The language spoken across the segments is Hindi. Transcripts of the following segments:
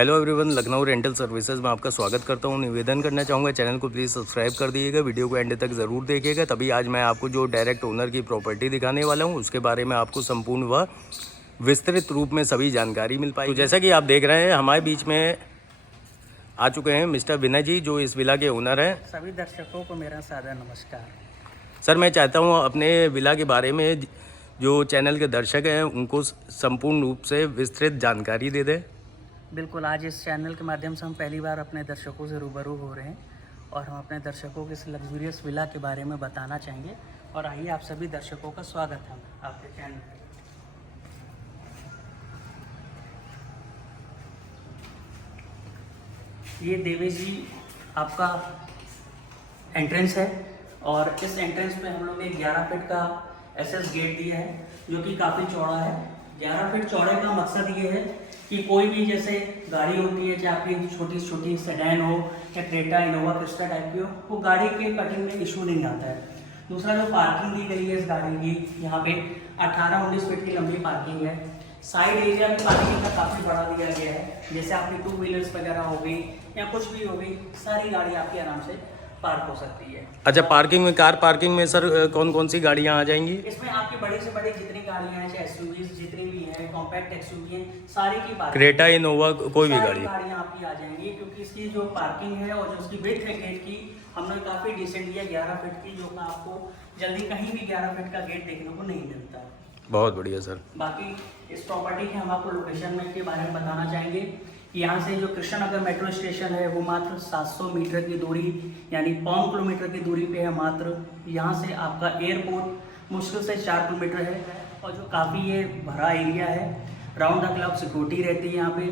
Hello everyone, Lucknow rental services में आपका स्वागत करता हूं। निवेदन करना चाहूँगा, चैनल को प्लीज़ सब्सक्राइब कर दीजिएगा, वीडियो को एंड तक ज़रूर देखिएगा। तभी आज मैं आपको जो डायरेक्ट ओनर की प्रॉपर्टी दिखाने वाला हूं उसके बारे में आपको संपूर्ण व विस्तृत रूप में सभी जानकारी मिल पाएगी। तो जैसा कि आप देख रहे हैं, हमारे बीच में आ चुके हैं मिस्टर विनय जी, जो इस विला के ओनर हैं। सभी दर्शकों को मेरा सादर नमस्कार। सर, मैं चाहता हूँ अपने विला के बारे में जो चैनल के दर्शक हैं उनको संपूर्ण रूप से विस्तृत जानकारी दे दें। बिल्कुल, आज इस चैनल के माध्यम से हम पहली बार अपने दर्शकों से रूबरू हो रहे हैं और हम अपने दर्शकों को इस लग्जूरियस विला के बारे में बताना चाहेंगे। और आइए, आप सभी दर्शकों का स्वागत है आपके चैनल पर। ये देवेश जी आपका एंट्रेंस है और इस एंट्रेंस पे हम लोग ने 11 फीट का एसएस गेट दिया है जो कि काफ़ी चौड़ा है। 11 फीट चौड़े का मकसद ये है कि कोई भी जैसे गाड़ी होती है, चाहे आपकी छोटी छोटी सेडान हो या क्रेटा, इनोवा, क्रिस्टा टाइप की हो, वो गाड़ी के कटिंग में इशू नहीं आता है। दूसरा, जो पार्किंग दी गई है इस गाड़ी की, यहाँ पे 18-19 फीट की लंबी पार्किंग है। साइड एरिया में पार्किंग का काफ़ी बड़ा दिया गया है, जैसे आपकी 2 व्हीलर्स वगैरह हो गई या कुछ भी हो गई, सारी गाड़ी आपकी आराम से पार्क हो सकती है। अच्छा, पार्किंग में, कार पार्किंग में सर कौन कौन सी गाड़ियाँ आ जाएंगी? इसमें आपकी बड़ी से बड़ी जितनी गाड़ियाँ हैं, चाहे एसयूवीज जितनी भी हैं, कॉम्पैक्ट एक्सयूवी हैं, सारी की पार्किंग, क्रेटा, इनोवा, कोई भी गाड़ियाँ आपकी आ जाएंगी, क्योंकि इसकी जो पार्किंग है और जो उसकी विड्थ है गेट की, हमने काफ़ी डिसेंट दिया 11 फीट की, जो कि आपको जल्दी कहीं भी 11 फीट का गेट देखने को नहीं मिलता। बहुत बढ़िया सर। बाकी इस प्रॉपर्टी के हम आपको लोकेशन में के बारे में बताना चाहेंगे। यहाँ से जो कृष्णनगर मेट्रो स्टेशन है वो मात्र 700 मीटर की दूरी यानी 5 किलोमीटर की दूरी पे है मात्र। यहाँ से आपका एयरपोर्ट मुश्किल से 4 किलोमीटर है और जो काफ़ी ये भरा एरिया है, राउंड द क्लॉक सिक्योरिटी रहती है यहाँ पे।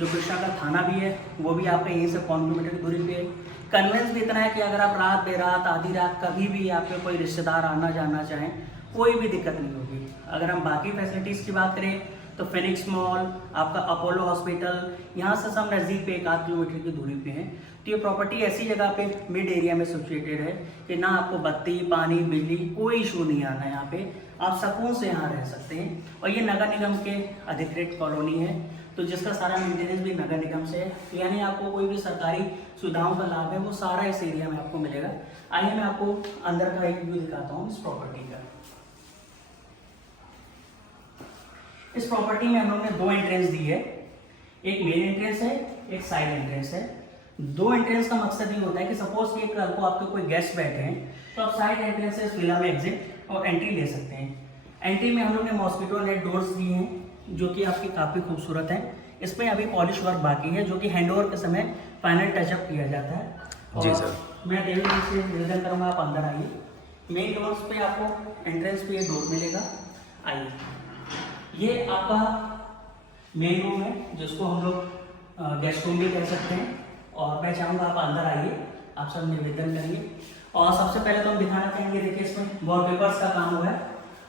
जो कृष्णा का थाना भी है वो भी आपका यहीं से 5 किलोमीटर की दूरी पे है। कन्वेंस भी इतना है कि अगर आप रात बेरात आधी रात कभी भी आपके कोई रिश्तेदार आना जाना चाहें, कोई भी दिक्कत नहीं होगी। अगर हम बाकी फैसिलिटीज़ की बात करें तो फिनिक्स मॉल, आपका अपोलो हॉस्पिटल, यहाँ से सब नज़दीक पे 1-8 किलोमीटर की दूरी पे है। तो ये प्रॉपर्टी ऐसी जगह पे मिड एरिया में सिचुएटेड है कि ना आपको बत्ती, पानी, बिजली कोई इशू नहीं आना है। यहाँ पे आप सुकून से यहाँ रह सकते हैं। और ये नगर निगम के अधिकृत कॉलोनी है, तो जिसका सारा मेंटेनेंस भी नगर निगम से है, यानी आपको कोई भी सरकारी सुविधाओं का लाभ है वो सारा इस एरिया में आपको मिलेगा। आइए मैं आपको अंदर का एक व्यू दिखाता हूँ इस प्रॉपर्टी का। इस प्रॉपर्टी में हम लोग ने 2 एंट्रेंस दी है, एक मेन एंट्रेंस है, एक साइड एंट्रेंस है। 2 एंट्रेंस का मकसद ये होता है कि सपोज कि कल को आपके कोई गेस्ट बैठे हैं तो आप साइड एंट्रेंस से इस विला में एग्जिट और एंट्री ले सकते हैं। एंट्री में हम लोग ने मॉस्किटो नेट डोर्स दिए हैं जो कि आपकी काफ़ी खूबसूरत हैं। इसमें अभी पॉलिश वर्क बाकी है जो कि हैंडओवर के समय फाइनल टचअप किया जाता है। जी सर। मैं देवी से निवेदन करूँगा, आप अंदर आइए। मेन डोर्स पे आपको एंट्रेंस पे ये डोर मिलेगा। आइए, ये आपका मेन रूम है जिसको हम लोग गेस्ट रूम भी कह सकते हैं। और मैं चाहूँगा आप अंदर आइए, आप सब निवेदन करिए। और सबसे पहले तो हम दिखाना चाहेंगे, देखिए इसमें वॉलपेपर्स का काम हुआ है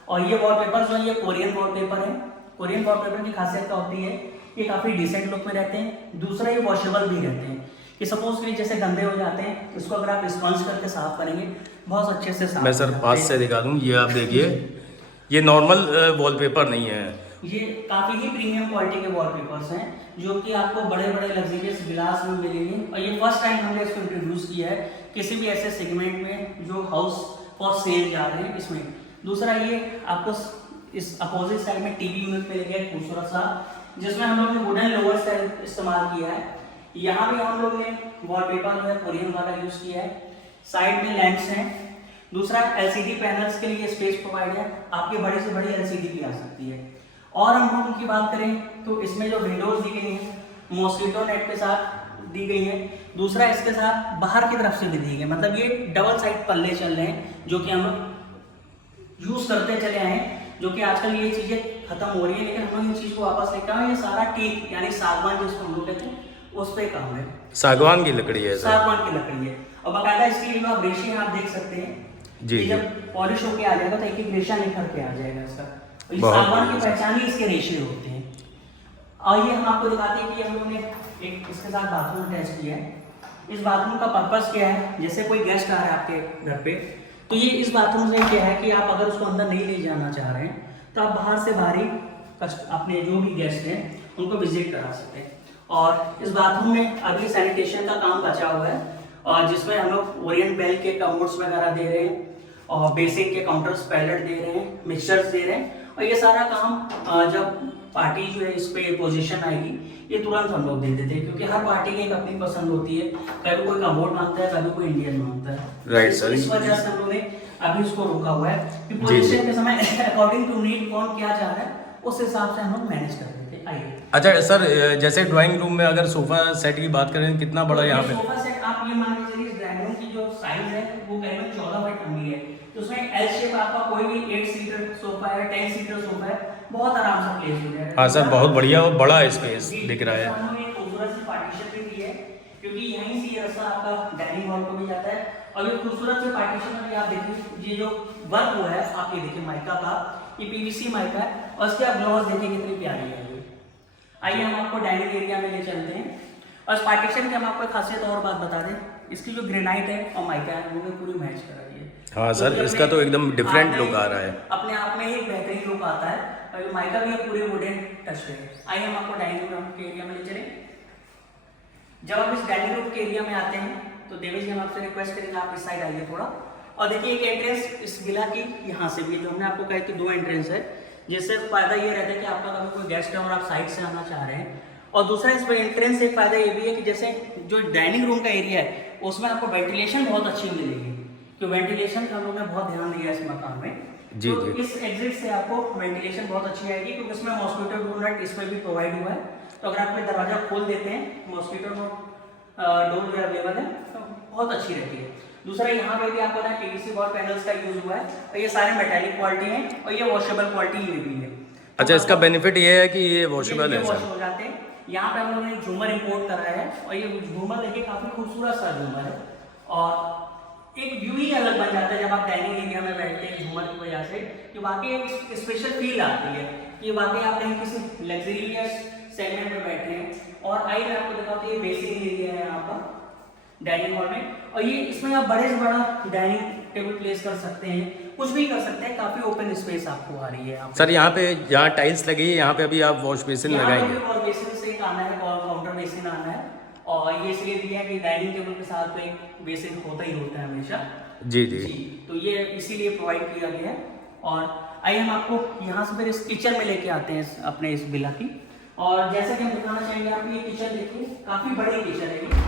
और ये वॉलपेपर जो है ये कोरियन वॉलपेपर है। कोरियन वॉलपेपर की खासियत क्या होती है, ये काफ़ी डिसेंट लुक में रहते हैं। दूसरा, ये वॉशेबल भी रहते हैं कि सपोज कि जैसे गंदे हो जाते हैं, इसको अगर आप स्पंज करके साफ करेंगे बहुत अच्छे से साफ। मैं सर पास से दिखा दूँ, ये आप देखिए, ये नॉर्मल वॉलपेपर नहीं है, ये काफ़ी ही प्रीमियम क्वालिटी के वॉलपेपर्स हैं जो कि आपको बड़े बड़े लग्जरियस विलास में मिलेंगे। और ये फर्स्ट टाइम हमने इसको इंट्रोड्यूस किया है किसी भी ऐसे सेगमेंट में जो हाउस फॉर सेल जा रहे हैं इसमें। दूसरा, ये आपको इस अपोजिट साइड में टीवी यूनिट पे लेके खूबसूरत सा, जिसमें हम लोग ने वुडन लोवर्स का इस्तेमाल किया है। यहाँ भी हम लोग ने वॉलपेपर जो है कोरियन वाला यूज़ किया है। साइड में लैंप्स हैं। दूसरा, एलसीडी पैनल्स के लिए स्पेस प्रोवाइड है, आपकी बड़ी से बड़ी एलसीडी भी आ सकती है। और हम रूम की बात करें तो इसमें जो विंडोज दी गई हैं मॉस्किटो नेट के साथ दी गई है। दूसरा, इसके साथ बाहर की तरफ से भी दी गई, मतलब ये डबल साइड पल्ले चल रहे हैं जो कि हम यूज करते चले आए हैं। जो कि आजकल ये चीजें खत्म हो रही है, लेकिन हम लोग इन चीज को वापस लेकर आए। ये सारा टीक यानी सागवान जिसको हम लोग कहते हैं उस पे काम है। सागवान की लकड़ी है सर। सागवान की लकड़ी है और बाकायदा इसकी जो आप रेशे आप देख सकते हैं जी, जब पॉलिश होके आ जाएगा तो एक एक रेशा निखर के आ जाएगा इसका। सागवान की पहचान ही इसके रेशे होते हैं। और ये हम आपको दिखाते हैं कि हम लोगों ने एक इसके साथ बाथरूम अटैच किया है। इस बाथरूम का पर्पस क्या है, जैसे कोई गेस्ट आ रहा है आपके घर पे तो ये इस बाथरूम से क्या है कि आप अगर उसको अंदर नहीं ले जाना चाह रहे हैं तो आप बाहर से बाहरी अपने जो भी गेस्ट हैं उनको विजिट करा सकते हैं। और इस बाथरूम में अभी सैनिटेशन का काम बचा हुआ है, और जिसमें हम लोग ओरिएंट बेल के कमोड्स वगैरह दे रहे हैं, और बेसिक के काउंटर्स पैलेट दे रहे हैं, मिक्सचर्स दे रहे हैं। और ये सारा काम जब पार्टी जो है इस पे पोजीशन आएगी, ये तुरंत हम लोग दे देते हैं, क्योंकि हर पार्टी की एक अपनी पसंद होती है। कभी कोई कमोड मांगता है, कभी कोई इंडियन मांगता है। राइट सर, इस वजह से हम लोग ने अभी उसको रोका हुआ है कि पोजीशन के समय अकॉर्डिंग टू नीड कौन क्या चाह रहा है, उस हिसाब से हम लोग मैनेज कर देते हैं। आइए। अच्छा सर, जैसे ड्राइंग रूम में अगर सोफा सेट की बात करें, कितना बड़ा यहाँ पे? सोफा सेट आप ये मान के चलिए, ड्राइंग रूम की जो साइज है वो करीबन 14 फीट लंबी है, तो उसमें एल शेप आपका कोई भी 8 सीटर सोफा है, 10 सीटर सोफा है, बहुत आराम से प्लेस हो जाएगा। हाँ सर, बहुत बढ़िया और बड़ा स्पेस दिख रहा है। हमने एक खूबसूरत सी पार्टीशन भी दी है, क्योंकि यहीं से ये रास्ता आपका डाइनिंग हॉल को भी जाता है। और ये खूबसूरत से पार्टीशन में आप देखिए, ये जो वर्क हुआ है आप ये देखिए माइका का, ये पीवीसी माइका है, और इसके आप ग्लॉस देखिए कितनी प्यारी है। आइए हम आपको डाइनिंग एरिया में ले चलते हैं, और इस पार्टीशन की हम आपको खासियत और बात बता दें, इसकी जो ग्रेनाइट है और माइका है वो पूरी मैच कर रही है। हाँ सर, इसका तो एकदम डिफरेंट लुक आ रहा है, अपने आप में ही बेहतरीन लुक आता है, और माइका भी पूरे वुडन टच है। आइए हम आपको डाइनिंग रूम के एरिया में ले चलें। जब आप इस डाइनिंग रूम के एरिया में आते हैं तो देवेश जी हम आपसे रिक्वेस्ट करेंगे आप इस साइड आइए थोड़ा, और देखिए एक एंट्रेंस इस विला की यहाँ से भी, जो हमने आपको कहा कि 2 एंट्रेंस है, जिससे फायदा ये रहता है कि आपका कभी कोई गेस्ट है और आप साइड से आना चाह रहे हैं। और दूसरा इस एंट्रेंस से एक फायदा ये भी है कि जैसे जो डाइनिंग रूम का एरिया है उसमें आपको वेंटिलेशन बहुत अच्छी मिलेगी, तो वेंटिलेशन का हम लोग ने बहुत ध्यान दिया है इस मकान में। जी तो जी। इस एग्जिट से आपको वेंटिलेशन बहुत अच्छी आएगी, क्योंकि इसमें मॉस्किटो डोर नेट इसमें भी प्रोवाइड हुआ है, तो अगर आप ये दरवाजा खोल देते हैं, मॉस्किटो डोर जो अवेलेबल है, तो बहुत अच्छी रहती है। दूसरा यहाँ पे भी आपको ना पीवीसी वॉल पैनल्स का यूज हुआ है, और ये सारे मेटालिक क्वालिटी हैं, और ये वॉशेबल क्वालिटी ये भी है। अच्छा, इसका बेनिफिट ये है कि ये वॉशेबल है वॉश सर। हो जाते हैं। यहाँ पे हम लोगों ने झूमर इंपोर्ट करा है, और ये झूमर देखिए काफी खूबसूरत सा झूमर है, और एक व्यू ही अलग बन जाता है जब आप डाइनिंग एरिया में बैठते हैं झूमर की वजह से, कि वाकई एक स्पेशल फील आती है कि वाकई आप कहीं किसी लग्जरियस सेगमेंट में बैठे हैं। और आइए मैं आपको दिखाता हूँ, ये बेसिंग एरिया है यहाँ पर डाइनिंग हॉल में, और ये इसमें आप बड़े से बड़ा डाइनिंग टेबल प्लेस कर सकते हैं, कुछ भी कर सकते हैं, काफी ओपन स्पेस आपको आ रही है। सर यहाँ पे जहाँ टाइल्स लगी है यहाँ पे अभी आप वॉश बेसिन लगाएंगे? वॉश बेसिन से एक आना है, काउंटर बेसिन आना है, और ये इसलिए दिया है कि डाइनिंग टेबल के साथ तो एक बेसिन होता ही होता है हमेशा। जी जी। तो ये इसीलिए प्रोवाइड किया गया है। और आइए हम आपको यहाँ से फिर इस किचन में लेके आते हैं अपने इस विला की, और जैसा कि हम दिखाना चाहेंगे आपको, ये किचन देखिए काफी बड़ी किचन है ये,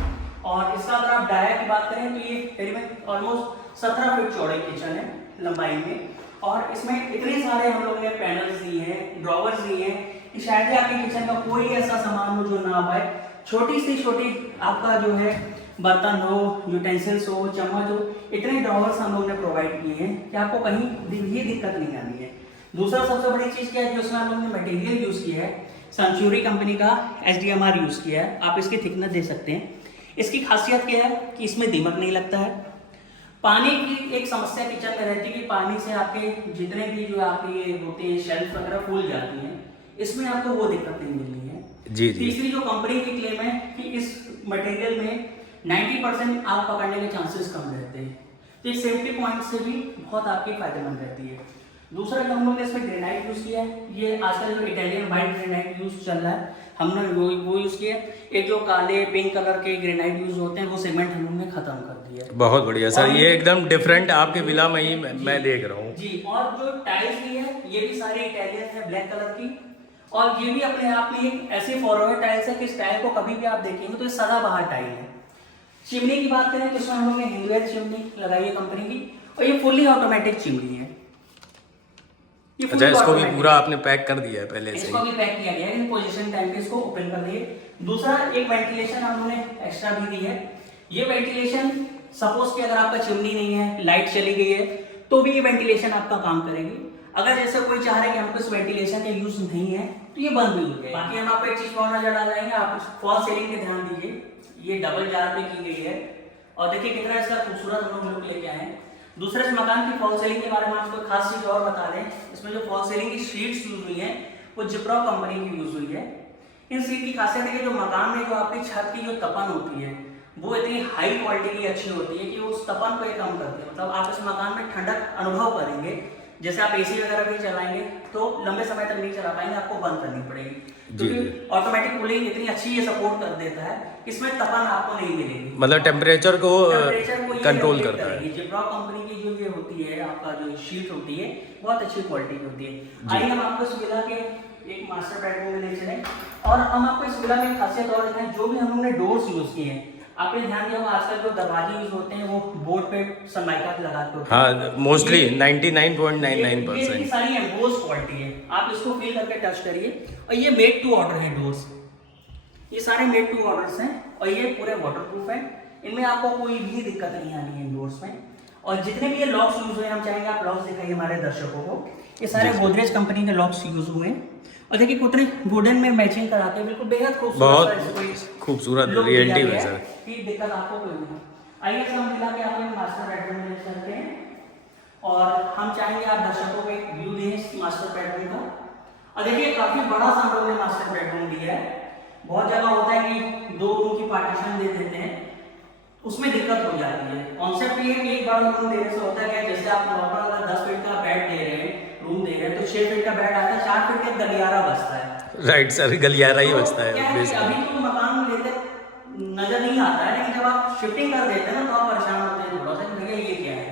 और इसका अगर आप डाया की बात करें तो ये करीबन ऑलमोस्ट 17 फीट चौड़े किचन है लंबाई में, और इसमें इतने सारे हम लोग ने पैनल्स दिए हैं, ड्रॉवर्स दिए हैं, कि शायद ही आपके किचन का कोई ऐसा सामान हो जो ना पाए। छोटी सी छोटी आपका जो है बर्तन हो, यूटेंसिल्स हो, चम्मच हो, इतने ड्रॉवर्स हम लोग ने प्रोवाइड किए हैं कि आपको कहीं ये दिक्कत नहीं आनी है। दूसरा सबसे बड़ी चीज़ क्या है, जो इसमें हम लोग ने मटेरियल यूज़ किया है, सेंचुरी कंपनी का HDMR यूज़ किया है। आप इसकी थिकनेस दे सकते हैं। इसकी खासियत क्या है कि इसमें दीमक नहीं लगता है। पानी की एक समस्या किचन में रहती है कि पानी से आपके जितने भी जो आपके होते हैं शेल्फ वगैरह फूल जाती हैं, इसमें आपको वो दिक्कत नहीं मिलनी है। जी जी। तीसरी जो कंपनी की क्लेम है कि इस मटेरियल में 90% आग पकड़ने के चांसेस कम रहते हैं, तो एक सेफ्टी पॉइंट से भी बहुत आपकी फायदेमंद रहती है। दूसरा जो हम लोग ने इसमें ग्रेनाइट यूज़ किया है, ये आजकल जो इटालियन वाइट ग्रेनाइट यूज़ चल रहा है, हमने वो यूज़ किया है। ये जो काले पिंक कलर के ग्रेनाइट यूज़ होते हैं वो सेगमेंट हम लोगों ने खत्म कर दिया है। बहुत बढ़िया सर, ये एकदम डिफरेंट आपके विला में ही मैं देख रहा हूँ। जी, और जो टाइल्स भी है ये भी सारी इटालियन है, ब्लैक कलर की, और ये भी अपने आप में एक ऐसी फॉरवर्ड टाइल्स है कि इस टाइल को कभी भी आप देखेंगे तो ये सदाबहार टाइल है। चिमनी की बात करें तो इसमें हम लोग ने हिंदुएल चिमनी लगाई है कंपनी की, और ये फुल्ली ऑटोमेटिक चिमनी है। अच्छा, इसको भी पूरा आपने पैक कर दिया है पहले से? इसको भी पैक किया गया है, इन पोजीशन टाइम पे इसको ओपन कर दिए। दूसरा एक वेंटिलेशन हम लोगों ने एक्स्ट्रा भी दी है। ये वेंटिलेशन सपोज कि अगर आपका चिमनी नहीं है, लाइट चली गई है, तो भी ये वेंटिलेशन आपका काम करेगी। अगर जैसे कोई चाह रहे कि हमको इस वेंटिलेशन का यूज नहीं है तो ये बंद भी हो जाएगा। बाकी हम आपको एक चीज और नजर डाल जाएंगे, आप फॉल सीलिंग पे ध्यान दीजिए, ये डबल जार पे की गई है, और देखिए कितना इसका खूबसूरत हम लोग लुक लेके आए हैं। दूसरे इस मकान की फॉल सीलिंग के बारे में आपको खास चीज और बता दें, इसमें जो फॉल सीलिंग की शीट्स यूज हुई है वो जिप्रो कंपनी की यूज हुई है। इन सीट की खासियत है कि जो मकान में जो आपकी छत की जो तपन होती है वो इतनी हाई क्वालिटी की अच्छी होती है कि उस तपन को ये कम करती है। मतलब आप इस मकान में ठंडक अनुभव करेंगे जैसे आप एसी वगैरह भी चलाएंगे तो लंबे समय तक नहीं चला पाएंगे, आपको बंद करनी पड़ेगी, क्योंकि ऑटोमेटिक कूलिंग इतनी अच्छी ये सपोर्ट कर देता है, इसमें तपन आपको नहीं मिलेगी, मतलब टेम्परेचर को कंट्रोल ये करता है। जिब्रॉक कंपनी की जो ये होती है आपका जो शीट होती है बहुत अच्छी क्वालिटी की होती है। आइए हम आपको इस विला के एक मास्टर बेडरूम में ले चले और हम आपको इस विला में खासियत और दिखाएं। जो भी हम लोगों ने डोर्स यूज किए हैं, आपने ध्यान दिया होगा आजकल जो दरवाजे यूज होते हैं वो बोर्ड पे सनमाइका लगा के होते हैं। हाँ, मोस्टली 99.99%। ये सारी एम्बोस क्वालिटी है, आप इसको फील करके टच करिए। और ये मेड टू ऑर्डर है डोर्स, ये सारे मेड टू ऑर्डर्स हैं और ये पूरे वाटरप्रूफ है, इनमें आपको कोई भी दिक्कत नहीं आनी है डोर्स में। और जितने भी ये लॉक्स यूज हुए, हम चाहेंगे आप लॉक्स दिखाइए हमारे दर्शकों को। ये सारे गोदरेज कंपनी के लॉक्स यूज हुए हैं और देखिए कितने वुडन में मैचिंग करा के बिल्कुल बेहद खूबसूरत, बहुत खूबसूरत रियलिटी है सर। ये दिक्कत आपको कोई नहीं। आइए हम मिला के आपको मास्टर बेडरूम में चलते हैं और हम चाहेंगे आप दर्शकों को एक व्यू दें इस मास्टर बेडरूम का। और देखिए काफी बड़ा सा हम लोगों ने मास्टर बेडरूम दिया है। बहुत जगह होता है कि 2 रूम की पार्टीशन दे देते हैं, उसमें दिक्कत हो जाती है। कॉन्सेप्ट ये है कि एक बड़ा रूम देने से होता है कि जैसे आप नॉर्मल अगर 10 फीट का बेड दे रहे हैं, रूम दे रहे हैं, तो 6 फीट का बेड आता है, 4 फीट का गलियारा बचता है। राइट सर, गलियारा ही तो बचता है क्या है कि अभी तो मकान में लेते नजर नहीं आता है, लेकिन जब आप शिफ्टिंग कर देते हैं ना तो आप परेशान होते हैं थोड़ा सा कि भैया ये क्या है।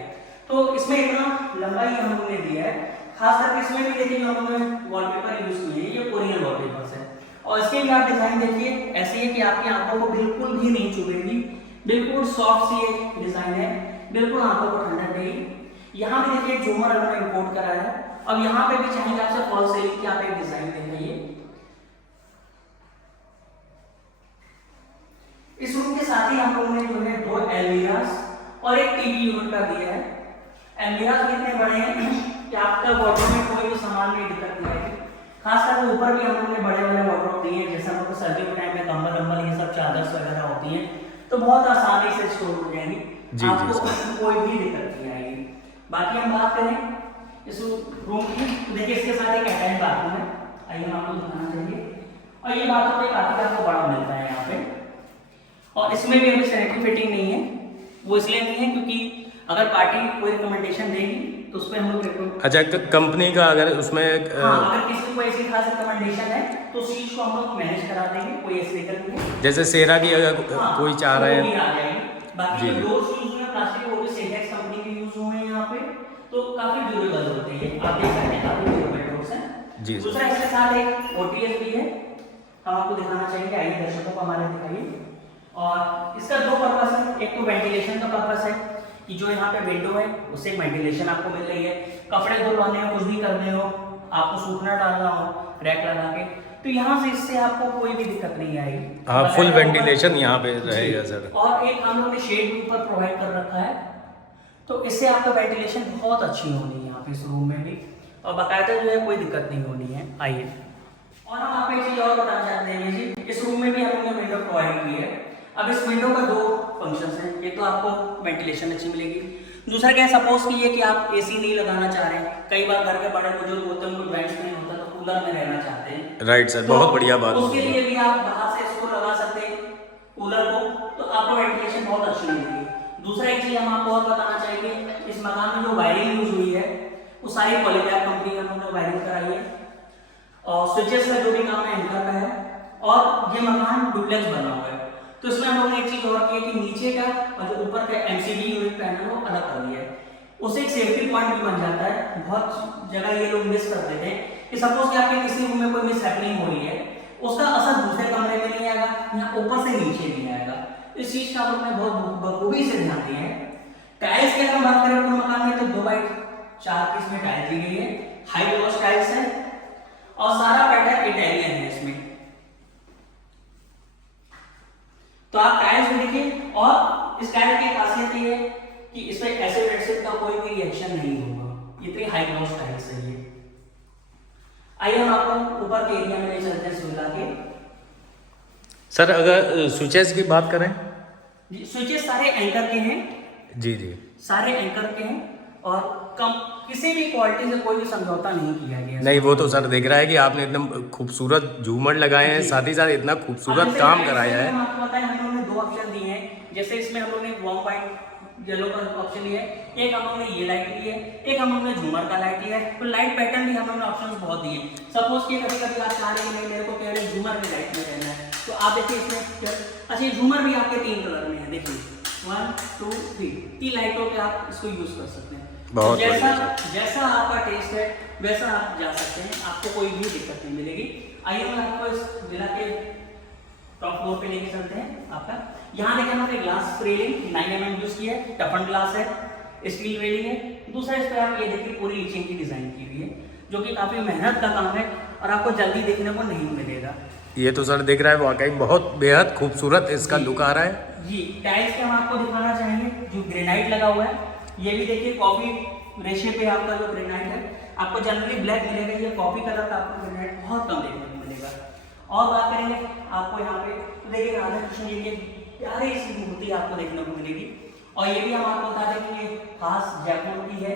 तो इसमें इतना लंबाई हम लोगों ने दिया है, खास करके इसमें भी देखिए हम लोगों ने वॉलपेपर यूज किए हैं, ये कोरियन वॉलपेपर्स है। और इसके भी आप डिजाइन देखिए ऐसी है कि आपकी आंखों को बिल्कुल भी नहीं चुभेगी, बिल्कुल सॉफ्ट सी एक डिजाइन है, बिल्कुल आंखों को ठंडक देगी। यहाँ भी देखिए झूमर हमने इंपोर्ट करा है। अब यहाँ पे भी चाहेंगे आपसे फॉल सीलिंग की आप एक डिजाइन दिखाइए। इस रूम के साथ ही हम लोगों ने जो है 2 एलमीरास और एक टीवी यूनिट का दिया है। एलमीरास भी इतने बड़े हैं कि आपका वार्डरोब में कोई भी सामान में दिक्कत नहीं आएगी। खास करके ऊपर भी हम लोगों ने बड़े बड़े वार्डरोब दिए हैं, जैसे हम लोग सर्दियों के टाइम में कंबल वंबल ये सब चादर्स वगैरह होती हैं तो बहुत आसानी से स्टोर हो जाएंगी, आपको कोई भी दिक्कत नहीं आएगी। बाकी हम बात करें इस रूम की, देखिए इसके साथ एक अटैच बाथरूम है, आइए हम आपको दिखाना चाहिए। और ये बाथरूम एक काफी आपको बड़ा मिलता है यहाँ पे, और इसमें भी अभी सैनिटरी फिटिंग नहीं है। वो इसलिए नहीं है क्योंकि अगर पार्टी कोई रिकमेंडेशन देगी तो उस पर हम लोग अच्छा कंपनी का अगर उसमें अगर किसी को ऐसी खास रिकमेंडेशन है तो उस चीज को हम लोग मैनेज करा देंगे, कोई ऐसी दिक्कत नहीं है। जैसे सेरा की अगर कोई चाह रहा है, आ जाएगी। बाकी जो डोर्स यूज हुए प्लास्टिक वो भी सेटेक्स कंपनी के यूज हुए हैं यहाँ पे, तो काफी ड्यूरेबल होते हैं, आप देख सकते हैं काफी ड्यूरेबल डोर्स हैं जी। दूसरा इसके साथ एक ओटीएस भी है, हम आपको दिखाना चाहेंगे, आइए दर्शकों को हमारे दिखाइए। और इसका 2 पर्पस है, एक तो वेंटिलेशन का पर्पस है कि जो यहाँ पे विंडो है उससे वेंटिलेशन आपको मिल रही है, कपड़े धुलवाने हो, कुछ भी करने हो, आपको सूखना डालना हो रैक लगा के, तो यहाँ से इससे आपको कोई भी दिक्कत नहीं आएगी। हाँ, फुल वेंटिलेशन यहाँ पे रहेगा सर। और एक हम लोगों ने शेड भी ऊपर प्रोवाइड कर रखा है, तो इससे आपका वेंटिलेशन बहुत अच्छी होनी है यहाँ पे इस रूम में भी, और बाकायदा जो है कोई दिक्कत नहीं होनी है। आइए और हम आपको एक चीज और बताना चाहते हैं जी, इस रूम में भी हम लोगों ने विंडो प्रोवाइड की है। अब इस विंडो का 2 फंक्शंस हैं, एक तो आपको वेंटिलेशन अच्छी मिलेगी, दूसरा क्या है, सपोज कीजिए कि आप एसी नहीं लगाना चाह रहे हैं, कई बार घर के बड़े बुजुर्ग होते हैं उनको ज्वाइंट्स नहीं होता तो कूलर में रहना चाहते हैं। राइट सर, बहुत बढ़िया बात। उसके लिए भी आप बाहर से इसको लगा सकते हैं कूलर को, तो आपको वेंटिलेशन बहुत अच्छी मिलेगी। दूसरा एक चीज हम आपको और बताना चाहेंगे, इस मकान में जो वायरिंग यूज हुई है वो सारी पॉलीकैब कंपनी का हमने वायरिंग कराई है, और स्विचेस का जो भी काम है एंकर का है, और ये मकान डुप्लेक्स बना हुआ है। तो इसमें हम लोगों ने एक चीज और की है कि नीचे का और जो ऊपर का एमसीबी यूनिट पैनल वो अलग कर दिया है, उससे एक सेफ्टी पॉइंट भी बन जाता है। बहुत जगह ये लोग मिस कर देते हैं कि सपोज कि आपके किसी रूम में कोई मिस हैपनिंग हो रही है, उसका असर दूसरे कमरे में नहीं आएगा, यहाँ ऊपर से नीचे नहीं आएगा। इस चीज का हम लोग ने बहुत बखूबी से ध्यान दिया है। टाइल्स की अगर हम बात करें पूरे मकान में तो 2x4 पीस में टाइल्स दी गई है, हाई ग्लॉस टाइल्स है, और सारा पैटर्न इटालियन है इसमें। तो आप टाइल्स भी देखिए, और इस टाइल की खासियत ये है कि इसमें एसिड एसिड का कोई भी रिएक्शन नहीं होगा, इतनी हाई ग्लॉस टाइल्स है ये। आइए हम आपको ऊपर के एरिया में ले चलते हैं सुविधा के। सर अगर स्विचेस की बात करें, स्विचेस सारे एंकर के हैं जी जी, सारे एंकर के हैं, और कम किसी भी क्वालिटी से कोई भी समझौता नहीं किया गया। नहीं वो तो सर दिख रहा है कि आपने एकदम खूबसूरत झूमर लगाए हैं, साथ ही साथ इतना खूबसूरत काम कराया है। आपको पता है हम लोगों ने 2 ऑप्शन दिए हैं, जैसे इसमें हम लोगों ने वार्म वाइट येलो का ऑप्शन लिया है, एक हम लोग ने ये लाइट ली है, एक हम लोग ने झूमर का लाइट लिया है। तो लाइट पैटर्न भी हम लोग ने ऑप्शंस बहुत दिए। सपोज कि कभी कभी आप चाह रहे हैं मेरे को कह रहे झूमर में लाइट में रहना है, तो आप देखिए इसमें अच्छा, ये झूमर भी आपके 3 कलर में है, देखिए 1 2 3 3 लाइटों पे आप इसको यूज कर सकते हैं। बहुत जैसा आपका टेस्ट है वैसा आप जा सकते हैं, आपको कोई भी दिक्कत नहीं मिलेगी। आइए मैं आपको इस विला के टॉप फ्लोर पे लेके चलते हैं। आपका यहाँ देखिए हमने ग्लास रेलिंग 9 mm यूज किया है, टफन ग्लास है, स्टील रेलिंग है। दूसरा इस पे आप ये देखिए पूरी नीचे की डिजाइन की हुई है, जो कि काफी मेहनत का काम है और आपको जल्दी देखने को नहीं मिलेगा। ये तो सर दिख रहा है वाकई बहुत बेहद खूबसूरत इसका लुक आ रहा है जी। टाइल्स के हम आपको दिखाना चाहेंगे, जो ग्रेनाइट लगा हुआ है, ये भी देखिए कॉफी रेशे पे आपका जो ग्रेनाइट है, आपको जनरली ब्लैक मिलेगा, ये कॉफी कलर का आपको ग्रेनाइट बहुत कम देखने को मिलेगा। और बात करेंगे आपको यहाँ पे तो देखिए राधा कृष्ण जी की प्यारी सी मूर्ति आपको देखने को मिलेगी। और ये भी हम आपको बता दें कि ये खास जयपुर की है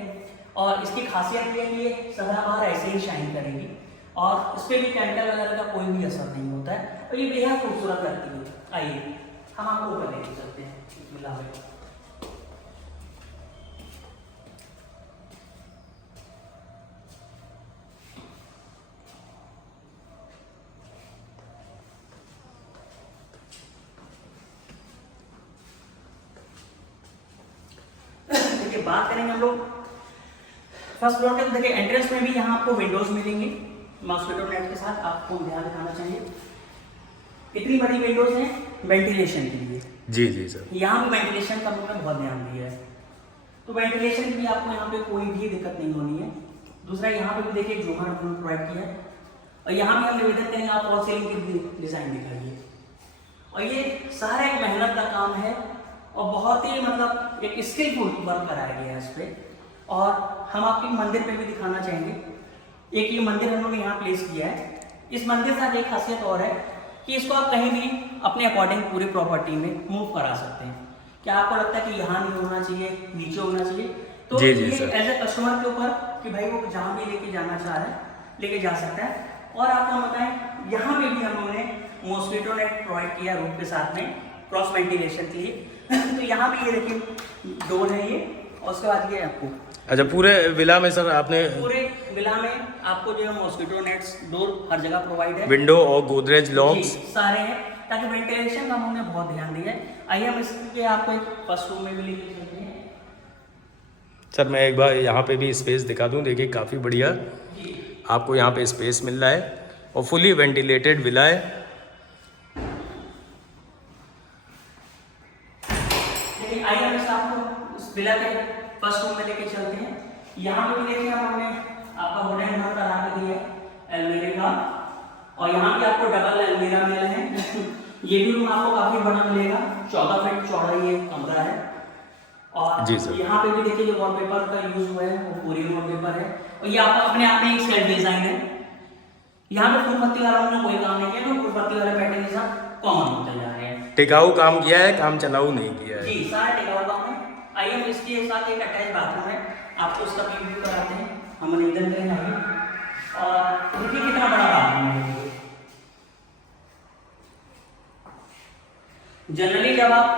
और इसकी खासियत ये है कि ये सदाबहार ऐसे ही शाइन करेगी और इस पर भी केमिकल वगैरह का कोई भी असर नहीं होता है और ये बेहद खूबसूरत लगती है। आइए हम आपको ऊपर लेके चलते हैं। बात करेंगे हम लोग फर्स्ट फ्लोर के, तो देखिए एंट्रेंस में भी यहाँ आपको विंडोज मिलेंगे मॉस्किटो नेट के साथ। आपको ध्यान दिखाना चाहिए इतनी बड़ी विंडोज हैं वेंटिलेशन के लिए। जी जी सर, यहाँ भी वेंटिलेशन का हमने बहुत ध्यान दिया है, तो वेंटिलेशन की आपको यहाँ पे कोई भी दिक्कत नहीं होनी है। दूसरा यहाँ पे भी देखिए झूमर हमने प्रोवाइड किया है और यहाँ भी हम निवेदन करेंगे आप फॉल सीलिंग की डिजाइन दिखाइए। और ये सारा एक मेहनत का काम है और बहुत ही मतलब एक स्किलफुल वर्क कराया गया है इस पे। और हम आपके मंदिर पे भी दिखाना चाहेंगे। एक ये मंदिर हम लोग ने यहाँ प्लेस किया है। इस मंदिर का एक खासियत और है कि इसको आप कहीं भी अपने अकॉर्डिंग पूरी प्रॉपर्टी में मूव करा सकते हैं। क्या आपको लगता है कि यहाँ नहीं होना चाहिए, नीचे होना चाहिए, तो जी ये सर, एज ए कस्टमर के ऊपर कि भाई वो जहाँ भी लेके जाना चाह रहा है लेके जा सकता है। और आपको बताएं यहाँ पे भी हम लोगों ने मॉस्किटो नेट प्रोवाइड किया रूफ के साथ में क्रॉस वेंटिलेशन के लिए। तो यहाँ पे ये देखिए डोर है ये, और उसके बाद ये आपको अच्छा पूरे विला में सर आपने पूरे विला में आपको जो है मॉस्किटो नेट्स डोर हर जगह प्रोवाइड है, विंडो और गोदरेज लॉक्स सारे हैं, ताकि वेंटिलेशन का हमने बहुत ध्यान दिया है। आइए हम इसके आपको एक फर्स्ट रूम में भी लेके चलते हैं। सर मैं एक बार यहाँ पे भी स्पेस दिखा दूँ, देखिए काफ़ी बढ़िया आपको यहाँ पे स्पेस मिल रहा है और फुली वेंटिलेटेड विला है। लेकिन आइए हम इस आपको इस विला के फर्स्ट रूम में लेके चलते हैं। यहाँ पे भी देखिए हमने आपका वुडन घर का ला के दिया है अलमीरे का, और यहाँ भी आपको डबल अलमीरा मिले हैं। ये भी रूम आपको काफी बड़ा मिलेगा, 14 फीट चौड़ा ये कमरा है। और जी सर, यहाँ पे भी देखिए जो वॉलपेपर का यूज हुआ है वो पूरी वॉलपेपर है और ये आपका अपने आप में एक सेट डिजाइन है। यहाँ पे फूल पत्ती वाला हमने कोई काम नहीं किया, तो फूल पत्ती वाले पैटर्न के साथ कॉमन होते जा रहे हैं। टिकाऊ काम किया है, काम चलाऊ नहीं किया है। जी सारा टिकाऊ काम है। आइए हम इसके साथ एक अटैच बाथरूम है, आपको उसका रिव्यू कराते हैं। हम निवेदन करेंगे और देखिए कितना बड़ा बाथरूम है। जनरली जब आप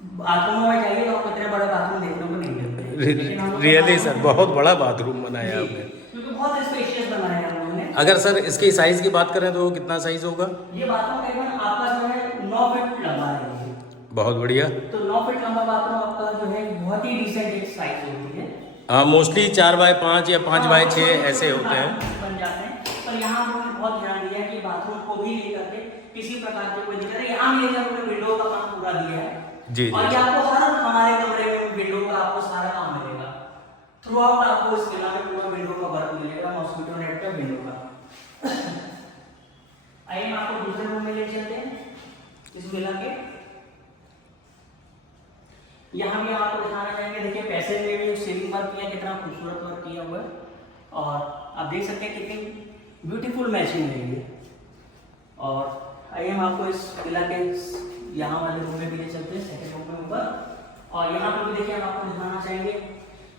बाथरूम में जाइए तो आपको इतने बड़े बाथरूम देखने को नहीं मिलते। रियली सर बहुत बड़ा बाथरूम बनाया आपने, क्योंकि बहुत स्पेशियस बनाया है हम लोगों ने। अगर सर इसकी साइज की बात करें तो कितना साइज होगा? ये बाथरूम करीबन आपका जो है 9 फीट लंबा है। बहुत बढ़िया। तो 9 फीट लंबा बाथरूम आपका जो है बहुत ही डिसेंट एक साइज होती है। हाँ मोस्टली 4x5 या 5x6 ऐसे होते हैं बन जाते हैं। पर यहाँ हमने बहुत ध्यान दिया है कि बाथरूम को भी लेकर के किसी प्रकार की कोई दिक्कत है। यहाँ भी हमने विंडो का काम पूरा दिया है जी और ये आपको हर हमारे कमरे में विंडो का आपको सारा काम मिलेगा। थ्रू आउट आपको इस विला में पूरा विंडो का वर्क मिलेगा, मॉस्किटो नेट का विंडो का। आइए हम आपको दूसरे रूम में ले चलते हैं इस विला के। यहाँ भी आपको दिखाना चाहेंगे, देखिए पैसेज में भी सीलिंग वर्क किया, कितना खूबसूरत वर्क किया हुआ है और आप देख सकते हैं कितनी ब्यूटीफुल मैचिंग है ये। और आइए हम आपको इस विला के यहाँ वाले रूम में भी ले चलते हैं, सेकंड रूम में ऊपर। और यहाँ पर भी देखिए हम आपको दिखाना चाहेंगे,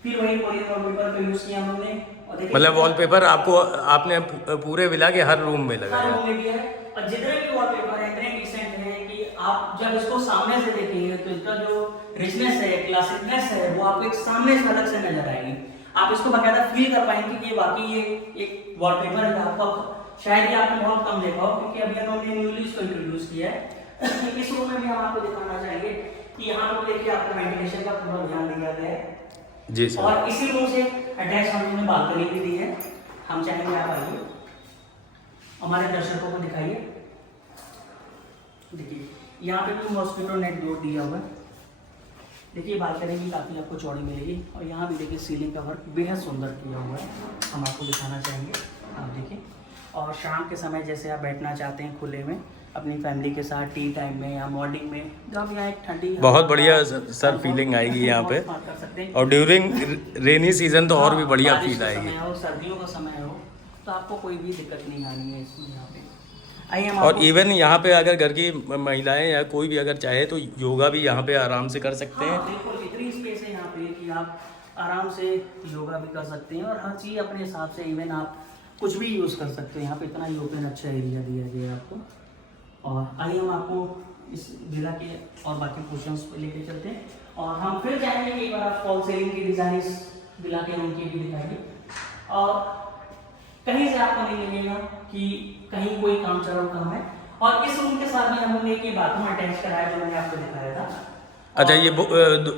फिर वही कोरियन वॉलपेपर का यूज किया हमने। और देखिए मतलब वॉलपेपर आपको आपने पूरे विला के हर रूम में हर लगाया? रूम में भी है और जितने भी वॉलपेपर है इतने डिसेंट है कि आप जब इसको सामने से देखेंगे तो इसका जो रिचनेस है, क्लासिकनेस है, वो आपको एक सामने से अलग से नजर आएगी। आप इसको बाकायदा फील कर पाएंगे कि वाकई ये एक वॉलपेपर है। आपको शायद ये आपने बहुत कम देखा हो, क्योंकि अभी हमने न्यूली इसको इंट्रोड्यूस किया है। इस रूम में भी हम आपको दिखाना चाहेंगे कि यहाँ पर देखिए आपको वेंटिलेशन का पूरा ध्यान दिया गया है जी सर। और इसी रूम से अटैच हम लोगों ने बालकनी भी दी है। हम चाहेंगे आप आइए, हमारे दर्शकों को दिखाइए। देखिए यहाँ पे भी मॉस्किटो नेट डोर दिया हुआ है। देखिए बालकनी भी काफ़ी आपको चौड़ी मिलेगी और यहाँ भी देखिए सीलिंग का वर्क बेहद सुंदर किया हुआ है। हम आपको दिखाना चाहेंगे, आप देखिए। और शाम के समय जैसे आप बैठना चाहते हैं खुले में अपनी फैमिली के साथ टी टाइम में या मॉर्निंग में, जब यहाँ एक ठंडी बहुत बढ़िया सर फीलिंग आएगी यहाँ पे, कर सकते हैं। और ड्यूरिंग रेनी सीजन तो और भी बढ़िया बारिश फील का आएगी। समय हो, सर्दियों का समय हो, तो आपको कोई भी दिक्कत नहीं आनी है इसमें। यहाँ पे आइए हम और आपको- इवन यहाँ पे अगर घर की महिलाएं या कोई भी अगर चाहे तो योगा भी यहाँ पे आराम से कर सकते हैं। हाँ, बिल्कुल इतनी स्पेस है यहाँ पे कि आप आराम से योगा भी कर सकते हैं और हर चीज़ अपने हिसाब से, इवन आप कुछ भी यूज़ कर सकते हैं। यहाँ पे इतना ही ओपन अच्छा एरिया दिया गया है आपको। और आइए हम आपको इस विला के और बाकी पोर्शंस पे लेके चलते हैं और हम फिर जाएंगे कि एक बार आप फॉल सीलिंग की डिज़ाइन इस विला के रूम की भी दिखाएंगे। और कहीं से आपको नहीं लगेगा कि कहीं कोई काम चल रहा है। और इस रूम के साथ में हमने एक बाथरूम अटैच कराया जो मैंने आपको दिखाया था। अच्छा, ये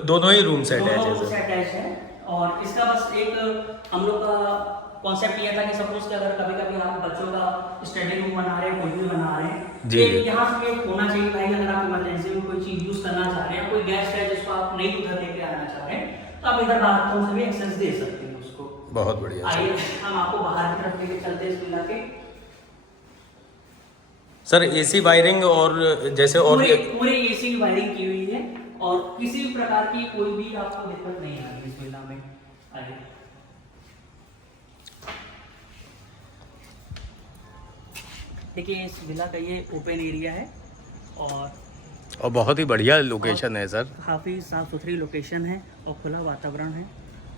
दोनों ही रूम से अटैच है दोनों सर? अटैच है। और इसका बस एक हम लोग का कॉन्सेप्ट ये था कि सपोज कि अगर कभी कभी आप बच्चों का स्टडी रूम बना रहे हैं, कोई भी बना रहे हैं, जी, जी। यहाँ से एक होना चाहिए भाई। अगर आप इमरजेंसी में कोई चीज यूज करना चाह रहे हैं, कोई गेस्ट है जिसको आप नहीं उधर लेके आना चाह रहे हैं, तो आप इधर बाथरूम से भी एक्सेस दे सकते हैं उसको। बहुत बढ़िया सर। आइए हम आपको बाहर की तरफ लेके चलते हैं इस विला के। सर एसी वायरिंग और जैसे और पूरे एसी की वायरिंग की हुई है और किसी भी प्रकार की कोई भी आपको दिक्कत नहीं आ रही इस विला में। आइए देखिए, इस विला का ये ओपन एरिया है और बहुत ही बढ़िया लोकेशन है सर। काफ़ी साफ़ सुथरी लोकेशन है और खुला वातावरण है।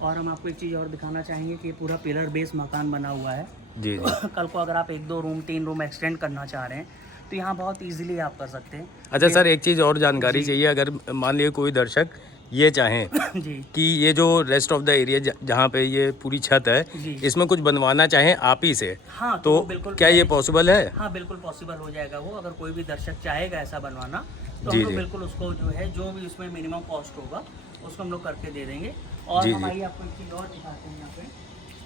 और हम आपको एक चीज़ और दिखाना चाहेंगे कि पूरा पिलर बेस मकान बना हुआ है। जी जी। कल को अगर आप 1-2 रूम 3 रूम एक्सटेंड करना चाह रहे हैं तो यहाँ बहुत इजीली आप कर सकते हैं। अच्छा सर, एक चीज़ और जानकारी चाहिए। अगर मान लिया कोई दर्शक ये चाहें जी कि ये जो रेस्ट ऑफ द एरिया जहाँ पे ये पूरी छत है, जी। इसमें कुछ बनवाना चाहें आप ही से, हाँ, तो बिल्कुल क्या ये पॉसिबल है? हाँ बिल्कुल पॉसिबल हो जाएगा वो। अगर कोई भी दर्शक चाहेगा ऐसा बनवाना तो जी, हम लोग जी। बिल्कुल उसको जो है, जो भी उसमें मिनिमम कॉस्ट होगा उसको हम लोग करके दे देंगे। और जी, हम जी। आइए आपको एक चीज़ और दिखाते हैं यहाँ पे,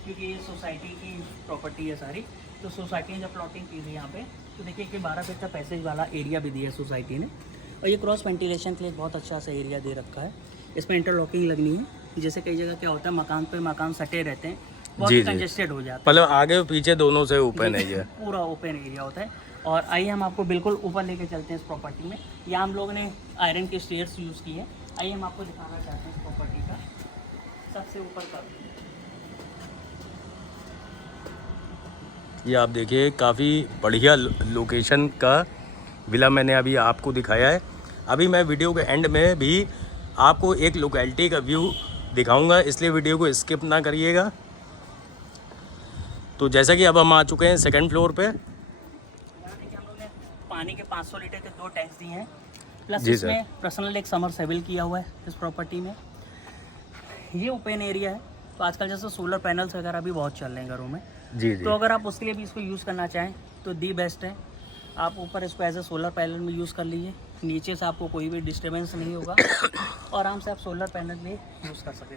क्योंकि ये सोसाइटी की प्रॉपर्टी है सारी। तो सोसाइटी ने जब प्लॉटिंग की थी यहाँ पे, तो देखिए कि 12 फीट का पैसेज वाला एरिया भी दिया है सोसाइटी ने। और ये क्रॉस वेंटिलेशन के लिए बहुत अच्छा सा एरिया दे रखा है। इसमें इंटरलॉकिंग लगनी है। जैसे कई जगह क्या होता है, मकान पे मकान सटे रहते हैं, बहुत जी, जी। कंजेस्टेड हो जाता है। मतलब आगे पीछे दोनों से ओपन है ये? पूरा ओपन एरिया होता है। और आइए हम आपको बिल्कुल ऊपर लेके चलते हैं इस प्रॉपर्टी में। यहाँ हम लोगों ने आयरन के स्टेयर्स यूज़ किए हैं। आइए हम आपको दिखाना चाहते हैं इस प्रॉपर्टी का सबसे ऊपर का। ये आप देखिए, काफ़ी बढ़िया लोकेशन का विला मैंने अभी आपको दिखाया है। अभी मैं वीडियो के एंड में भी आपको एक लोकेलिटी का व्यू दिखाऊंगा, इसलिए वीडियो को स्किप ना करिएगा। तो जैसा कि अब हम आ चुके हैं सेकंड फ्लोर पे। यहाँ देखिए हम लोगों ने पानी के 500 लीटर के 2 टैंक्स दिए हैं, प्लस जी सर। इसमें पर्सनल एक समरसेबल किया हुआ है इस प्रॉपर्टी में। ये ओपन एरिया है, तो आजकल जैसे सोलर पैनल्स वगैरह भी बहुत चल रहे हैं घरों में। जी जी। तो अगर आप उसके लिए भी इसको यूज़ करना चाहें तो दी बेस्ट है। आप ऊपर इसको एज ए सोलर पैनल में यूज़ कर लीजिए, नीचे से आपको कोई भी डिस्टर्बेंस नहीं होगा और आराम से आप सोलर पैनल में यूज़ कर सकें।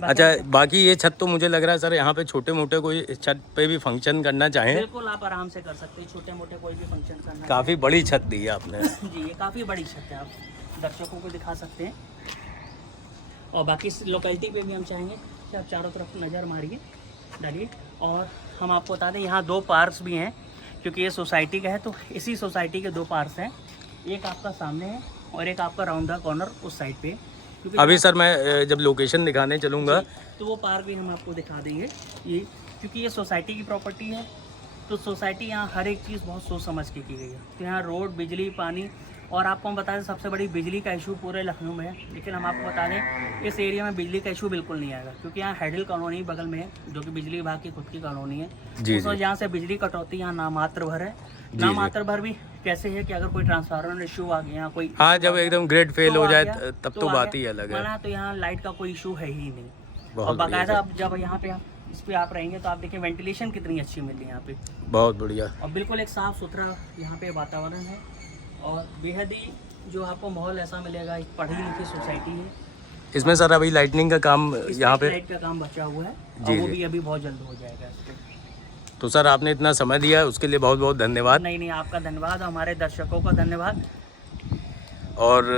अच्छा, बाकी ये छत तो मुझे लग रहा है सर, यहाँ पे छोटे मोटे कोई छत पे भी फंक्शन करना चाहें, बिल्कुल आप आराम से कर सकते हैं, छोटे मोटे कोई भी फंक्शन करना काफ़ी बड़ी छत दी है आपने। जी, ये काफ़ी बड़ी छत है, आप दर्शकों को दिखा सकते हैं। और बाकी इस लोकेलिटी पे भी हम चाहेंगे कि आप चारों तरफ नज़र मारिए, डालिए। और हम आपको बता दें यहाँ 2 पार्क्स भी हैं, क्योंकि ये सोसाइटी का है तो इसी सोसाइटी के 2 पार्क्स हैं। एक आपका सामने है और एक आपका राउंड द कॉर्नर उस साइड पे। क्योंकि अभी सर मैं जब लोकेशन दिखाने चलूँगा तो वो पार्क भी हम आपको दिखा देंगे ये, क्योंकि ये सोसाइटी की प्रॉपर्टी है। तो सोसाइटी यहाँ हर एक चीज़ बहुत सोच समझ के की गई है। तो यहाँ रोड, बिजली, पानी, और आपको हम बता दें सबसे बड़ी बिजली का इशू पूरे लखनऊ में है, लेकिन हम आपको बता दें इस एरिया में बिजली का इशू बिल्कुल नहीं आएगा, क्योंकि यहाँ हेडल कॉलोनी बगल में है, जो कि बिजली विभाग की खुद की कॉलोनी है। जी, तो जी। यहाँ से बिजली कटौती यहाँ नामात्र भर है। जी, ना जी। मात्र भर भी कैसे है कि अगर कोई ट्रांसफार्मर इशू आ गया, कोई हाँ, issue जब आ गया, एकदम ग्रेड फेल तो हो आ जाए गया, तब तो आ बात गया, ही अलग है। वरना तो यहाँ लाइट का कोई इशू है ही नहीं। और बहुत बढ़िया बाकायदा सर, आप जब यहाँ पे इस पे आप रहेंगे तो आप देखिए वेंटिलेशन कितनी अच्छी मिली यहाँ पे, बहुत बढ़िया। और बिल्कुल एक साफ सुथरा यहाँ पे वातावरण है, और बेहद ही जो आपको माहौल ऐसा मिलेगा, एक पढ़ी लिखी सोसाइटी है। इसमें सर अभी लाइटनिंग का काम इसमें यहाँ एक पे, लाइट का काम बचा हुआ है, जी, और वो जी। भी अभी बहुत जल्द हो जाएगा इस पे। तो सर आपने इतना समय दिया उसके लिए बहुत बहुत धन्यवाद। नहीं नहीं, आपका धन्यवाद, हमारे दर्शकों का धन्यवाद। और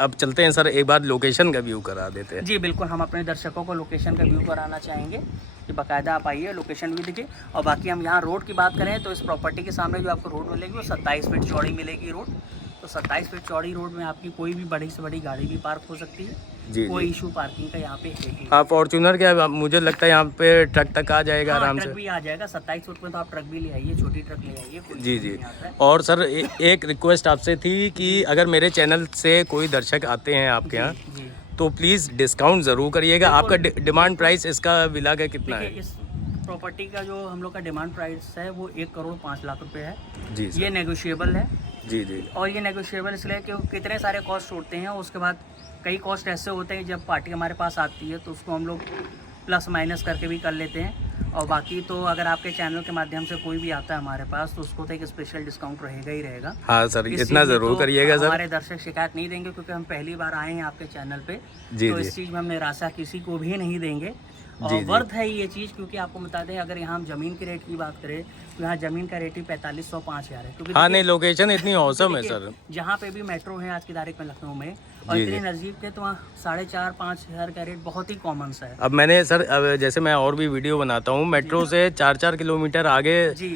अब चलते हैं सर, एक बार लोकेशन का व्यू करा देते हैं। जी बिल्कुल, हम अपने दर्शकों को लोकेशन का व्यू कराना चाहेंगे कि बाकायदा आप आइए, लोकेशन भी देखिए। और बाकी हम यहाँ रोड की बात करें तो इस प्रॉपर्टी के सामने जो आपको रोड मिलेगी वो 27 फीट चौड़ी मिलेगी रोड। तो 27 फीट चौड़ी रोड में आपकी कोई भी बड़ी से बड़ी गाड़ी भी पार्क हो सकती है, जी, कोई जी। इशू पार्किंग का यहाँ पे है ही। हाँ, फॉर्च्यूनर क्या, मुझे लगता है यहाँ पे ट्रक तक आ जाएगा हाँ, आराम ट्रक से। भी आ जाएगा 27 फुट में, तो आप ट्रक भी ले आइए, छोटी ट्रक ले आइए, कोई जी, इशू जी। नहीं आता है। और सर एक रिक्वेस्ट आपसे थी कि अगर मेरे चैनल से कोई दर्शक आते हैं आपके यहाँ, जी तो प्लीज़ डिस्काउंट ज़रूर करिएगा। आपका डिमांड प्राइस इसका विला का कितना देखिए, है? इस प्रॉपर्टी का जो हम लोग का डिमांड प्राइस है वो 1 करोड़ 5 लाख रुपए है। जी सर। ये नेगोशिएबल है, जी, जी। और ये नेगोशिएबल इसलिए कि कितने सारे कॉस्ट होते हैं, उसके बाद कई कॉस्ट ऐसे होते हैं जब पार्टी हमारे पास आती है तो उसको हम लोग प्लस माइनस करके भी कर लेते हैं। और बाकी तो अगर आपके चैनल के माध्यम से कोई भी आता है हमारे पास तो उसको तो एक स्पेशल डिस्काउंट रहेगा ही रहेगा। हाँ सर, इस इतना चीज़ में ज़रूर तो करिएगा सर। हमारे दर्शक शिकायत नहीं देंगे, क्योंकि हम पहली बार आए हैं आपके चैनल पे, जी, तो जी। इस चीज़ में हम निराशा किसी को भी नहीं देंगे। और जी, जी। वर्थ है ये चीज़, क्योंकि आपको बता दें अगर यहाँ हम ज़मीन के रेट की बात करें तो यहाँ ज़मीन का रेट ही 4500 5,000 है। क्योंकि हाँ देखिए, नहीं, लोकेशन इतनी औसम है देखिए, सर। जहाँ पे भी मेट्रो है आज की तारीख में लखनऊ में, और जी, इतने जी। नज़दीक थे तो वहाँ 4,500-5,000 का रेट बहुत ही कॉमन सा है। अब मैंने सर, अब जैसे मैं और भी वीडियो बनाता हूँ, मेट्रो से 4-4 किलोमीटर आगे जी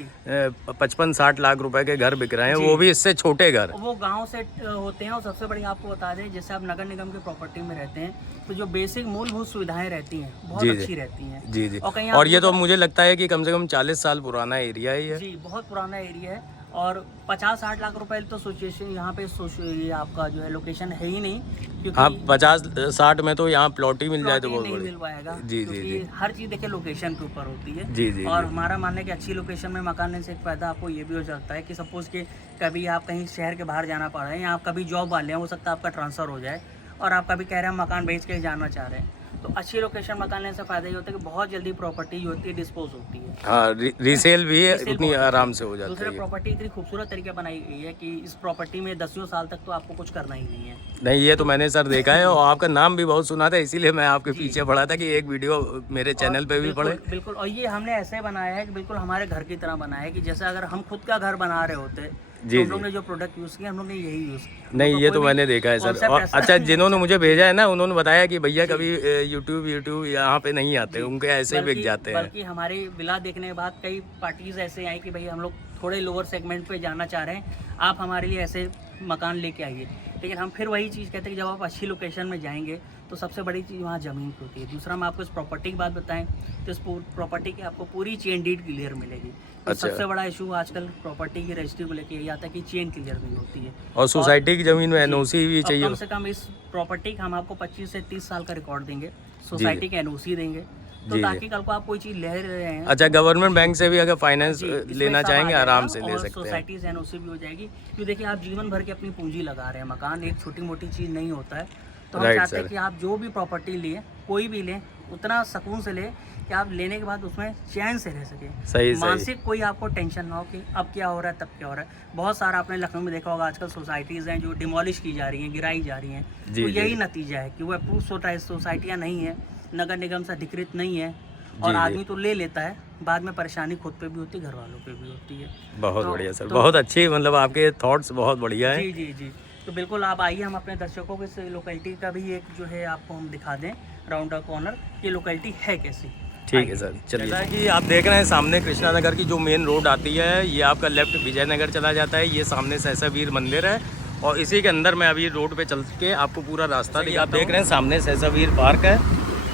55-60 लाख रुपए के घर बिक रहे हैं, जी। वो भी इससे छोटे घर। वो गांव से होते हैं। और सबसे बड़ी आपको बता दें, जैसे आप नगर निगम की प्रॉपर्टी में रहते हैं तो जो बेसिक मूलभूत सुविधाएं रहती हैं बहुत जी, जी। अच्छी रहती हैं। जी, जी। और कहीं और ये आपको तो मुझे लगता है कि कम से कम 40 साल पुराना एरिया है ये। जी बहुत पुराना एरिया है, और 50-60 लाख रुपए तो सिचुएशन यहाँ पे ये आपका जो है लोकेशन है ही नहीं, क्योंकि हाँ, 50-60 में तो यहाँ प्लॉट ही मिल जाए तो प्लॉट ही बहुत नहीं बड़ी। मिल पाएगा। जी, जी, क्योंकि जी। हर चीज़ देखिए लोकेशन के ऊपर होती है। जी, जी, और जी। हमारा मानना है कि अच्छी लोकेशन में मकान लेने से एक फ़ायदा आपको ये भी हो सकता है कि सपोज़ कि कभी आप कहीं शहर के बाहर जाना पड़ रहा है, या आप कभी जॉब वाले हैं, हो सकता है आपका ट्रांसफ़र हो जाए और आप कभी कह रहे हैं मकान बेच के जाना चाह रहे हैं, तो अच्छी लोकेशन मकान लेने से फ़ायदा ये होता है कि बहुत जल्दी प्रॉपर्टी जो होती है डिस्पोज होती है। हाँ, रीसेल भी रीसेल उतनी बहुत आराम से हो जाती दूसरे है। प्रॉपर्टी इतनी खूबसूरत तरीके बनाई गई है कि इस प्रॉपर्टी में 10 साल तक तो आपको कुछ करना ही नहीं है। नहीं, ये तो मैंने सर देखा है, और आपका नाम भी बहुत सुना था, इसीलिए मैं आपके पीछे पड़ा था कि एक वीडियो मेरे चैनल पे भी बिल्कुल, पड़े। बिल्कुल। और ये हमने ऐसे बनाया है कि बिल्कुल हमारे घर की तरह बनाया है, कि जैसे अगर हम खुद का घर बना रहे होते जी, तो हम लोग जी। ने जो प्रोडक्ट यूज़ किया हम लोग ने यही यूज़ किया। नहीं, ये तो कोई भी मैंने देखा है सर। concept और ऐसा अच्छा, नहीं जिन्होंने है। मुझे भेजा है ना, उन्होंने बताया कि भैया कभी यूट्यूब यहाँ पे नहीं आते, उनके ऐसे बिक जाते हैं। बल्कि हमारी विला देखने के बाद कई पार्टीज ऐसे आई कि भाई हम लोग थोड़े लोअर सेगमेंट पे जाना चाह रहे हैं, आप हमारे लिए ऐसे मकान लेके आइए। लेकिन हम फिर वही चीज़ कहते हैं कि जब आप अच्छी लोकेशन में जाएंगे तो सबसे बड़ी चीज़ वहाँ ज़मीन की होती है। दूसरा, मैं आपको इस प्रॉपर्टी की बात बताएं तो इस प्रॉपर्टी की आपको पूरी चेन डीड क्लियर मिलेगी। तो अच्छा। सबसे बड़ा इशू आजकल प्रॉपर्टी की रजिस्ट्री को लेके यही आता है कि चेन क्लियर नहीं होती है। और सोसाइटी की जमीन में जी, एनओसी भी अब चाहिए। कम से कम इस प्रॉपर्टी का हम आपको 25 से 30 साल का रिकॉर्ड देंगे, सोसाइटी के एनओसी देंगे, तो जी, ताकि कल को आप कोई चीज़ ले रहे हैं अच्छा, गवर्नमेंट बैंक से भी अगर फाइनेंस जी, इसमें लेना सब चाहेंगे आ आराम जाएगा से ले और सकते हैं। सोसाइटी से एनओसी भी हो जाएगी। क्योंकि देखिए आप जीवन भर की अपनी पूंजी लगा रहे हैं, मकान एक छोटी मोटी चीज़ नहीं होता है। तो हम राइट चाहते हैं सर। कि आप जो भी प्रॉपर्टी लिए, कोई भी लें, उतना सुकून से लें कि आप लेने के बाद उसमें चैन से रह सकें। सही। मानसिक कोई आपको टेंशन ना हो कि अब क्या हो रहा है, तब क्या हो रहा है। बहुत सारा आपने लखनऊ में देखा होगा, आजकल सोसाइटीज़ हैं जो डिमोलिश की जा रही हैं, गिराई जा रही हैं। जी, तो जी। यही नतीजा है कि वो अप्रूव सोसाइटियाँ नहीं है, नगर निगम से अधिकृत नहीं है, जी, और जी। आदमी तो ले लेता है, बाद में परेशानी खुद पे भी होती है, घर वालों पे भी होती है। बहुत तो- बढ़िया सर, तो- बहुत अच्छी, मतलब आपके थॉट्स बहुत बढ़िया है। जी जी जी। तो बिल्कुल आप आइए, हम अपने दर्शकों को इस लोकेलिटी का भी एक जो है आपको हम दिखा दें राउंड द कॉर्नर, ये लोकेलिटी है कैसी। ठीक है सर, चलिए। जैसा कि आप देख रहे हैं सामने कृष्णा नगर की जो मेन रोड आती है, ये आपका लेफ्ट विजयनगर चला जाता है, ये सामने सहसा वीर मंदिर है, और इसी के अंदर मैं अभी रोड पे चल के आपको पूरा रास्ता दिखा। आप देख रहे हैं सामने सहसा वीर पार्क है,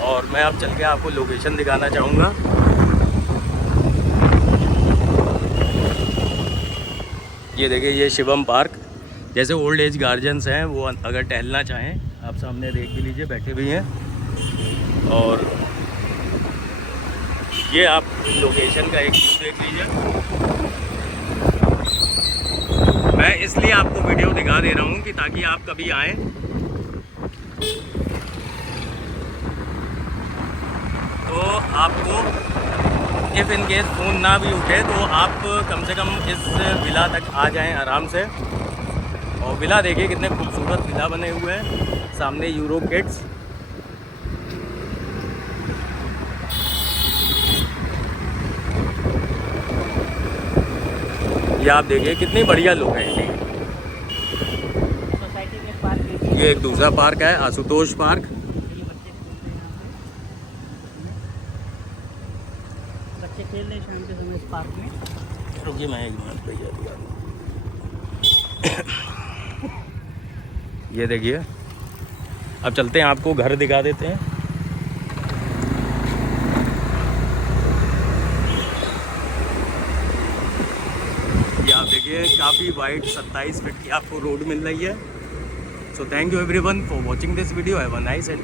और मैं अब चल के आपको लोकेशन दिखाना चाहूँगा। ये देखिए, ये शिवम पार्क, जैसे ओल्ड एज गार्जियंस हैं वो अगर टहलना चाहें, आप सामने देख भी लीजिए, बैठे भी हैं। और ये आप लोकेशन का एक व्यू देख लीजिए। मैं इसलिए आपको वीडियो दिखा दे रहा हूँ कि ताकि आप कभी आएँ तो आपको इफ़ इन केस फ़ोन ना भी उठे तो आप कम से कम इस विला तक आ जाएं आराम से। और विला देखिए कितने खूबसूरत विला बने हुए हैं, सामने यूरो किड्स। ये आप देखिए कितनी बढ़िया लुक है। सोसाइटी के पार्क है। ये एक दूसरा पार्क है, आशुतोष पार्क। बच्चे खेल रहे हैं शाम के समय इस पार्क में। रुकिए मैं एक मिनट भैया दिखा दूँ। ये देखिए, अब चलते हैं आपको घर दिखा देते हैं। ये आप देखिए काफ़ी वाइड 27 फीट की आपको रोड मिल रही है। So thank you everyone for watching this video. Have a nice and